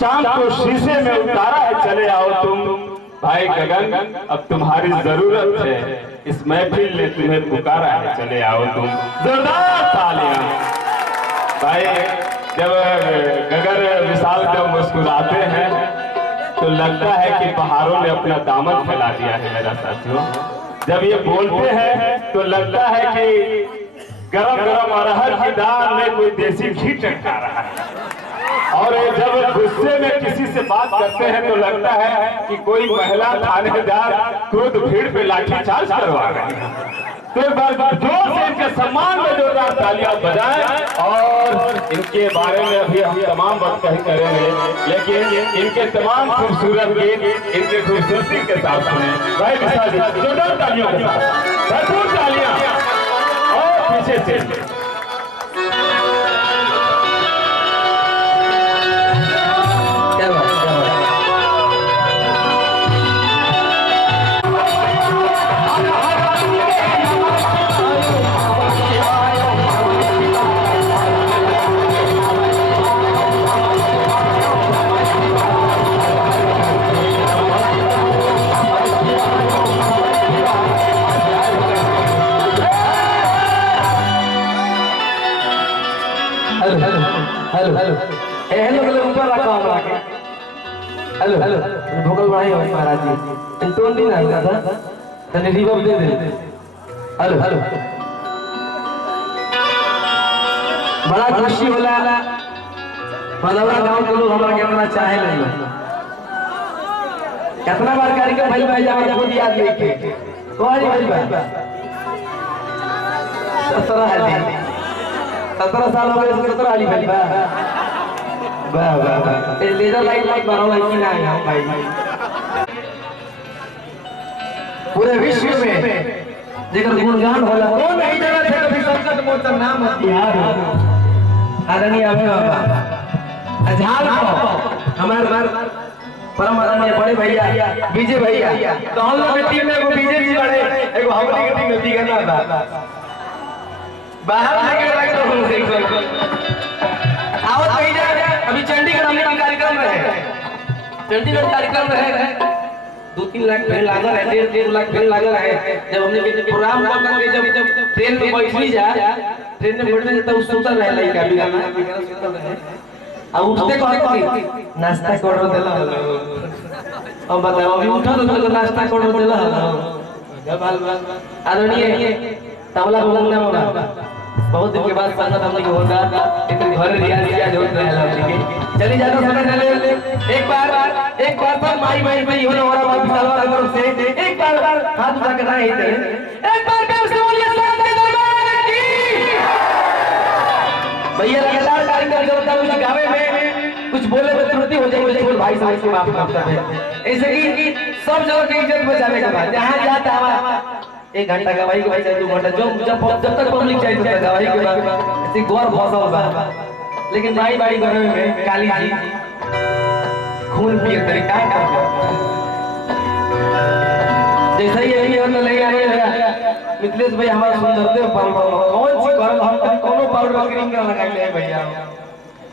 चांद को शीशे में उतारा है, चले आओ तुम। भाई गगन अब तुम्हारी जरूरत है, इस महफिल ने तुम्हें पुकारा है, चले आओ तुम। जोरदार तालियां। भाई जब गगन विशाल जब मुस्कुराते हैं तो लगता है कि पहाड़ों ने अपना दामन फैला दिया है मेरा साथियों। जब ये बोलते हैं तो लगता है कि गरम गरम अरहर की दाल में कोई देसी घी टटका रहा है। और जब गुस्से में किसी से बात करते हैं तो लगता है कि कोई महिला थानेदार क्रोध भीड़ पे लाठीचार्ज करवा रही है। तो एक बार जोर से इनके सम्मान में जोरदार तालियां बजाएं। और इनके बारे में अभी हम तमाम बात कही करेंगे, लेकिन इनके तमाम खूबसूरत गीत इनके खूबसूरती के साथ सुने। भाई विशाल जी जोरदार तालियों के साथ, भरपूर तालियां और पीछे से हेलो हेलो हेलो हेलो ऊपर रखा हमरा के हेलो हेलो भोकल भाई हो महाराज जी टोन दिन आएगा था तने रिवर्ब दे दे। हेलो हेलो बड़ा खुशी होला बलवा गांव के लोग हमरा के अपना चाहे नहीं। कितना बार कार्यक्रम भइल भाई जा खुद याद लेके कोई भइल बा 17 साल हो गए 17 वाली भइल बा। वाह वाह वाह लेजर लाइट लाइट मारो लाइट ना है भाई। पूरे विश्व में जेकर गुणगान होला कौन नहीं जगह थे कभी संकट मोचन नाम हथियार आदरणीय अभय बाबा अझाल को हमारे परम आदरणीय बड़े भैया विजय भैया। तो हम लोग की टीम में एगो विजय जी बड़े एगो हमनी की टीम में दिखना बा बाहर लेके लगे तो हम देख आओ कहीं जा। अभी चंडीगढ़ हमने का कार्यक्रम है, चंडीगढ़ कार्यक्रम है 2-3 लाख भीड़ लागल है, 1.5 लाख भीड़ लागल है। जब हमने प्रोग्राम करके जब ट्रेन में बैठी जा ट्रेन में बैठने तब सुतल रहे लइका बिगाना सुतल रहे आ उठते कहत नाश्ता कर देला। अब बताओ अभी उठा तो नाश्ता कर देला। जब आदरणीय तबला बोलना होगा बहुत दिन के बाद संगत हमने होगा लेकिन घर रियाज होत रहला हमने के चली जानो समय चले। एक बार पर माई भाई होने वाला बात सालवा तरफ से एक बार हाथ उठा के नहीं दे एक बार प्यार से बोलिए साथ के दरबार की। भैया लगातार कार्यक्रम चलता है, कुछ गावे में कुछ बोले तो त्रुटि हो जाए तो भाई साहब से माफ करता है। ऐसे कि सब जगह की इज्जत बचाने के बाद जहां जाता है 1 घंटा गवाही के भाई चाहे 2 घंटा जब तक पब्लिक चाहिए तब तक गवाही के बाद ऐसी गौर फंसा बा। लेकिन भाई बाड़ी घर में काली जी खून पिए तरीका का जैसा ही यही हो तो नहीं आ रहे मिथिलेश भाई हमारा सुंदरदेव पाउडर कौन सी घर हम कोनो पाउडर क्रीम का लगा ले भैया